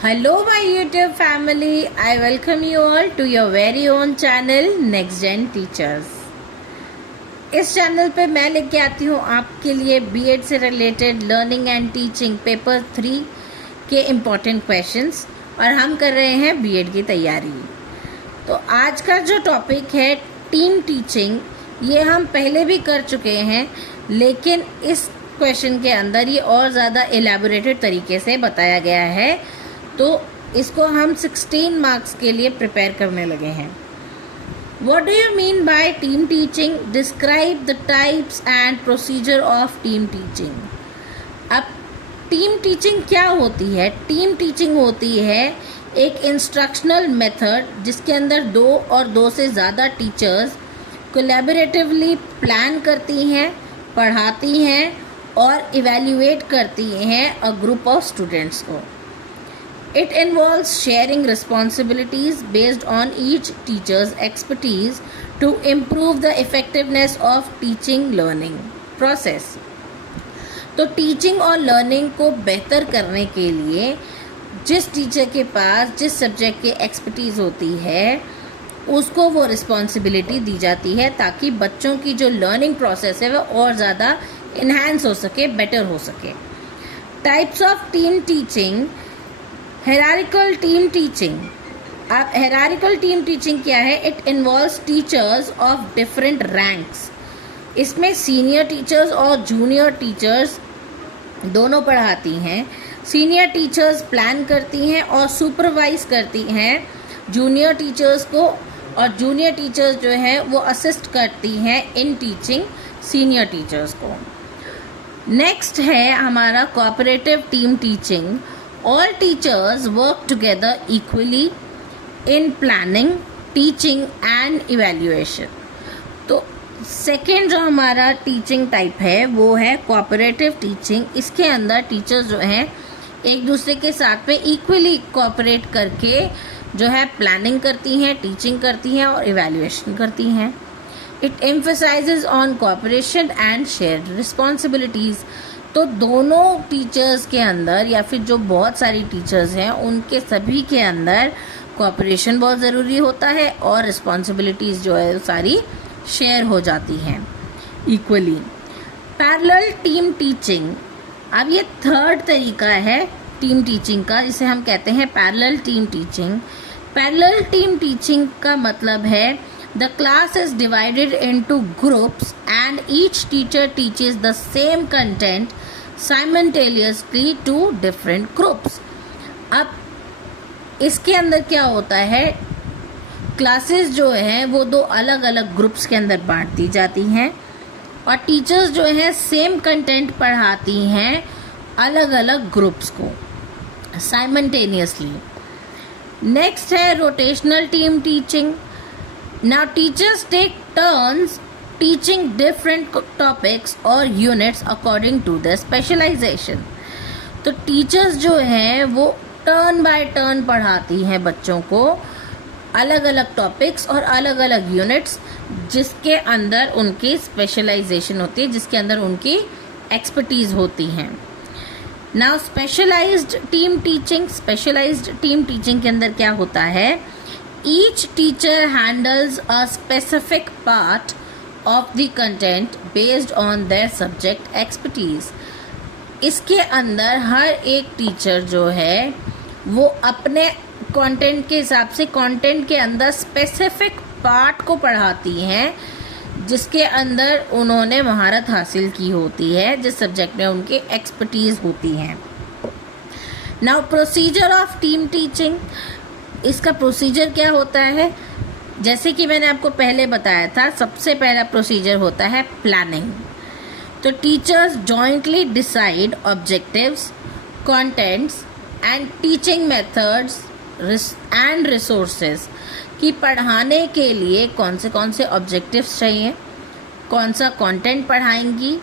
Hello my YouTube family, I welcome you all to your very own channel Next Gen Teachers। इस channel पे मैं लेके आती हूँ आपके लिए बीएड से related learning and teaching paper 3 के इम्पोर्टेंट क्वेश्चंस और हम कर रहे हैं बीएड की तैयारी। तो आज का जो टॉपिक है टीम टीचिंग, ये हम पहले भी कर चुके हैं, लेकिन इस क्वेश्चन के अंदर ये और ज़्यादा एलैबोरेटेड तरीके से बताया गया है, तो इसको हम 16 मार्क्स के लिए प्रिपेयर करने लगे हैं। What do you mean by team teaching? Describe the types and procedure of team teaching। अब टीम टीचिंग क्या होती है? टीम टीचिंग होती है एक इंस्ट्रक्शनल मेथड जिसके अंदर 2 और 2 से ज़्यादा टीचर्स कोलैबोरेटिवली प्लान करती हैं, पढ़ाती हैं और इवैल्यूएट करती हैं अ ग्रुप ऑफ स्टूडेंट्स को। It involves sharing responsibilities based on each teacher's expertise to improve the effectiveness of teaching learning process। तो टीचिंग और लर्निंग को बेहतर करने के लिए जिस टीचर के पास जिस सब्जेक्ट की एक्सपर्टीज होती है उसको वो रिस्पॉन्सिबिलिटी दी जाती है, ताकि बच्चों की जो लर्निंग प्रोसेस है वो और ज़्यादा इन्हांस हो सके, बेटर हो सके। Types of team teaching. Hierarchical team teaching. अब हेरारिकल टीम टीचिंग क्या है? It involves teachers of different ranks. इसमें सीनियर टीचर्स और जूनियर टीचर्स दोनों पढ़ाती हैं। सीनियर टीचर्स प्लान करती हैं और सुपरवाइज करती हैं जूनियर टीचर्स को, और जूनियर टीचर्स जो है वो असिस्ट करती हैं इन टीचिंग सीनियर टीचर्स को। नेक्स्ट है हमारा cooperative team teaching. All teachers work together equally in planning, teaching and evaluation। तो सेकेंड जो हमारा टीचिंग टाइप है वो है कोऑपरेटिव टीचिंग। इसके अंदर टीचर्स जो हैं एक दूसरे के साथ में इक्वली कोऑपरेट करके जो है प्लानिंग करती हैं, टीचिंग करती हैं और इवैल्यूएशन करती हैं। It emphasises on cooperation and shared responsibilities. तो दोनों टीचर्स के अंदर या फिर जो बहुत सारी टीचर्स हैं उनके सभी के अंदर कोऑपरेशन बहुत ज़रूरी होता है और रिस्पॉन्सिबिलिटीज़ जो है सारी शेयर हो जाती हैं इक्वली। Parallel team teaching. अब ये थर्ड तरीका है टीम टीचिंग का, जिसे हम कहते हैं parallel team teaching. Parallel team teaching का मतलब है The class is divided into groups and each teacher teaches the same content simultaneously to different groups। अब इसके अंदर क्या होता है, क्लासेस जो हैं वो 2 अलग अलग ग्रुप्स के अंदर बांट दी जाती हैं और टीचर्स जो हैं सेम कंटेंट पढ़ाती हैं अलग अलग ग्रुप्स को साइमल्टेनियसली। नेक्स्ट है rotational team teaching. Now teachers take turns teaching different topics or units according to their specialization। तो टीचर्स जो हैं वो टर्न बाय टर्न पढ़ाती हैं बच्चों को अलग अलग टॉपिक्स और अलग अलग यूनिट्स जिसके अंदर उनकी स्पेशलाइजेशन होती है, जिसके अंदर उनकी एक्सपर्टीज होती हैं। Now specialized team teaching. Specialized team teaching के अंदर क्या होता है, each teacher handles a specific part of the content based on their subject expertise। इसके अंदर हर एक टीचर जो है वो अपने कंटेंट के हिसाब से कंटेंट के अंदर स्पेसिफिक पार्ट को पढ़ाती हैं जिसके अंदर उन्होंने महारत हासिल की होती है, जिस सब्जेक्ट में उनकी एक्सपर्टीज होती है। Now procedure of team teaching. इसका प्रोसीजर क्या होता है, जैसे कि मैंने आपको पहले बताया था, सबसे पहला प्रोसीजर होता है प्लानिंग। तो teachers jointly decide objectives, contents and teaching methods and resources कि पढ़ाने के लिए कौन से ऑब्जेक्टिव्स चाहिए, कौन सा कंटेंट पढ़ाएंगी,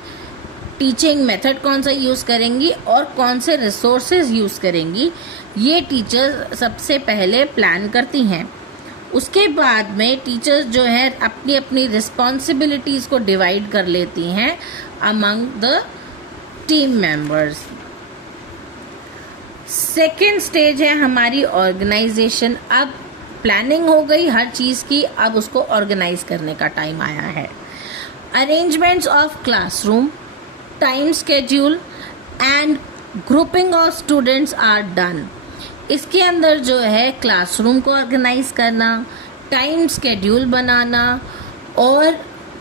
टीचिंग मेथड कौन सा यूज़ करेंगी और कौन से रिसोर्सेज यूज़ करेंगी। ये टीचर्स सबसे पहले प्लान करती हैं। उसके बाद में टीचर्स जो है अपनी अपनी रिस्पॉन्सिबिलिटीज़ को डिवाइड कर लेती हैं among the team members. Second stage है हमारी ऑर्गेनाइजेशन। अब प्लानिंग हो गई हर चीज़ की, अब उसको ऑर्गेनाइज करने का टाइम आया है। Arrangements of classroom, time schedule and grouping of students are done. इसके अंदर जो है क्लासरूम को ऑर्गेनाइज करना, टाइम स्केड्यूल बनाना और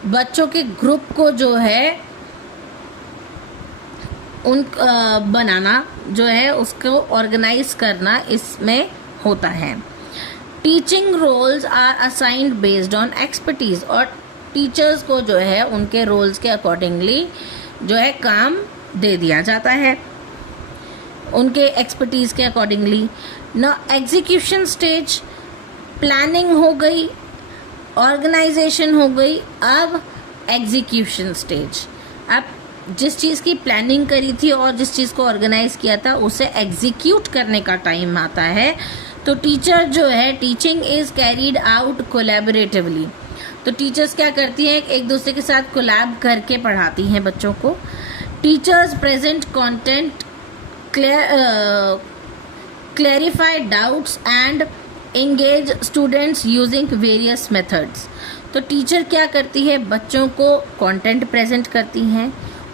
बच्चों के ग्रुप को जो है बनाना जो है उसको ऑर्गेनाइज करना इसमें होता है। Teaching roles are assigned based on expertise, और टीचर्स को जो है उनके रोल्स के अकॉर्डिंगली जो है काम दे दिया जाता है, उनके एक्सपर्टीज के अकॉर्डिंगली। ना एग्जीक्यूशन स्टेज, प्लानिंग हो गई, ऑर्गेनाइजेशन हो गई, अब एग्जीक्यूशन स्टेज। अब जिस चीज़ की प्लानिंग करी थी और जिस चीज़ को ऑर्गेनाइज किया था उसे एग्जीक्यूट करने का टाइम आता है। तो टीचर जो है, teaching is carried out collaboratively. तो टीचर्स क्या करती हैं, एक दूसरे के साथ कोलैब करके पढ़ाती हैं बच्चों को। Teachers present content, clarify doubts and engage students using various methods. तो टीचर क्या करती है, बच्चों को कंटेंट प्रेजेंट करती हैं,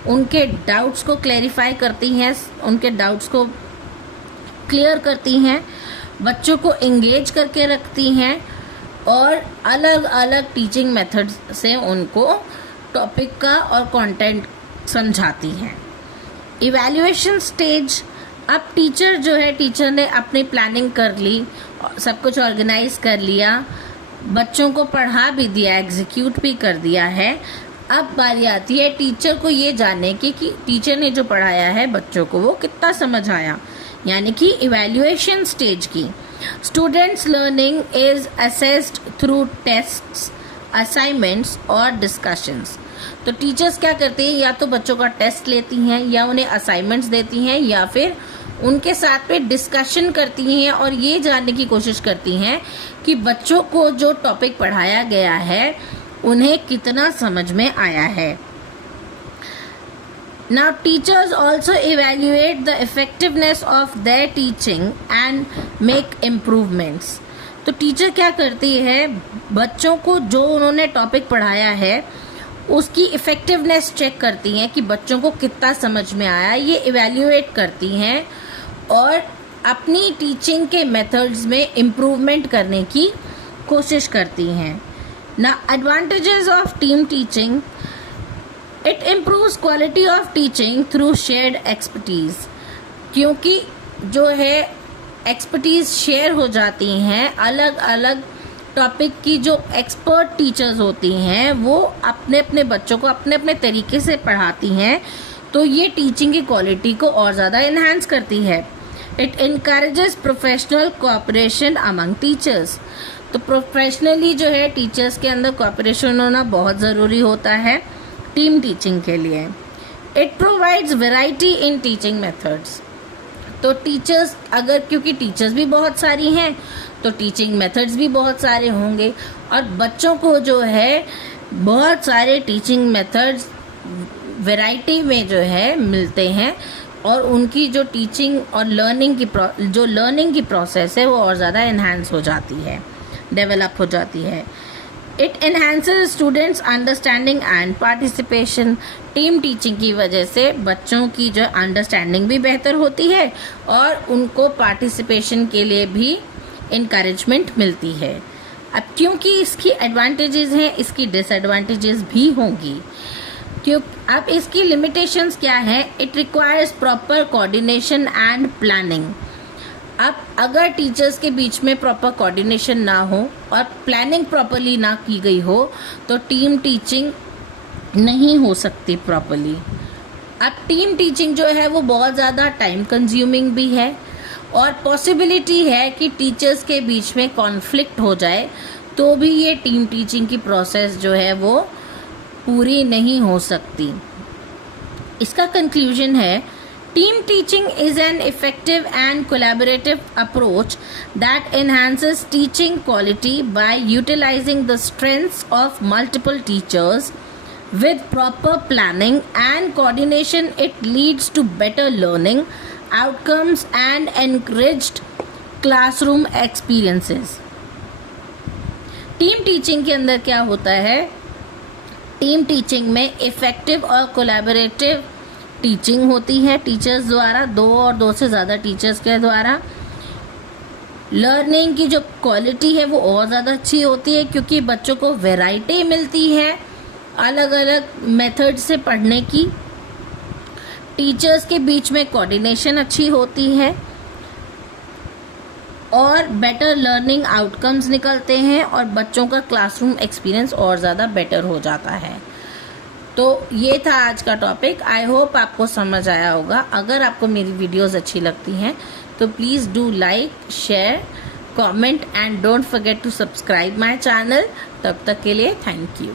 उनके डाउट्स को क्लैरिफाई करती हैं, उनके डाउट्स को क्लियर करती हैं, बच्चों को एंगेज करके रखती हैं और अलग अलग टीचिंग मेथड्स से उनको टॉपिक का और कंटेंट समझाती हैं। इवैल्यूएशन स्टेज, अब टीचर जो है, टीचर ने अपनी प्लानिंग कर ली, सब कुछ ऑर्गेनाइज कर लिया, बच्चों को पढ़ा भी दिया, एग्जीक्यूट भी कर दिया है। अब बारी आती है टीचर को ये जानने की कि टीचर ने जो पढ़ाया है बच्चों को वो कितना समझ आया, यानी कि इवैल्यूएशन स्टेज की। Students learning is assessed through tests, assignments और डिस्कशंस। तो टीचर्स क्या करती हैं, या तो बच्चों का टेस्ट लेती हैं या उन्हें असाइनमेंट्स देती हैं या फिर उनके साथ में डिस्कशन करती हैं और ये जानने की कोशिश करती हैं कि बच्चों को जो टॉपिक पढ़ाया गया है उन्हें कितना समझ में आया है। Now teachers also evaluate the effectiveness of their teaching and make improvements. तो टीचर क्या करती है, बच्चों को जो उन्होंने टॉपिक पढ़ाया है उसकी इफ़ेक्टिवनेस चेक करती हैं कि बच्चों को कितना समझ में आया, ये इवैल्यूएट करती हैं और अपनी टीचिंग के मेथड्स में इम्प्रूवमेंट करने की कोशिश करती हैं। ना advantages of team teaching, it improves quality of teaching through shared expertise. क्योंकि जो है एक्सपर्टीज शेयर हो जाती हैं, अलग अलग टॉपिक की जो एक्सपर्ट टीचर्स होती हैं वो अपने अपने बच्चों को अपने अपने तरीके से पढ़ाती हैं, तो ये टीचिंग की क्वालिटी को और ज़्यादा इन्हांस करती है। It encourages professional cooperation among teachers. तो प्रोफेशनली जो है टीचर्स के अंदर कोऑपरेशन होना बहुत ज़रूरी होता है टीम टीचिंग के लिए। It provides variety in teaching methods. तो टीचर्स अगर, क्योंकि टीचर्स भी बहुत सारी हैं तो टीचिंग मेथड्स भी बहुत सारे होंगे और बच्चों को जो है बहुत सारे टीचिंग मेथड्स वैरायटी में जो है मिलते हैं और उनकी जो टीचिंग और लर्निंग की प्रोसेस है वो और ज़्यादा इन्हांस हो जाती है, डेवलप हो जाती है। It enhances students understanding and participation. Team teaching की वजह से बच्चों की जो अंडरस्टैंडिंग भी बेहतर होती है और उनको पार्टिसिपेशन के लिए भी इनकरेजमेंट मिलती है। अब क्योंकि इसकी एडवांटेजेस हैं, इसकी डिसएडवांटेजेस भी होंगी। क्यों, अब इसकी लिमिटेशंस क्या है, it requires proper coordination and planning. अब अगर टीचर्स के बीच में प्रॉपर कोऑर्डिनेशन ना हो और प्लानिंग प्रॉपरली ना की गई हो तो टीम टीचिंग नहीं हो सकती प्रॉपरली। अब टीम टीचिंग जो है वो बहुत ज़्यादा टाइम कंज्यूमिंग भी है और पॉसिबिलिटी है कि टीचर्स के बीच में कॉन्फ्लिक्ट हो जाए तो भी ये टीम टीचिंग की प्रोसेस जो है वो पूरी नहीं हो सकती। इसका कंक्लूजन है, team teaching is an effective and collaborative approach that enhances teaching quality by utilizing the strengths of multiple teachers. With proper planning and coordination, it leads to better learning, outcomes and encouraged classroom experiences। Team teaching के अंदर क्या होता है, team teaching में effective और collaborative teaching होती है teachers द्वारा, 2 और 2 से ज़्यादा टीचर्स के द्वारा। लर्निंग की जो क्वालिटी है वो और ज़्यादा अच्छी होती है क्योंकि बच्चों को वैरायटी मिलती है अलग अलग मेथड से पढ़ने की। टीचर्स के बीच में कोऑर्डिनेशन अच्छी होती है और बेटर लर्निंग आउटकम्स निकलते हैं और बच्चों का क्लासरूम एक्सपीरियंस और ज़्यादा बेटर हो जाता है। तो ये था आज का टॉपिक। आई होप आपको समझ आया होगा। अगर आपको मेरी वीडियोस अच्छी लगती हैं तो please do like, share, comment and don't forget to subscribe my channel. तब तक के लिए थैंक यू।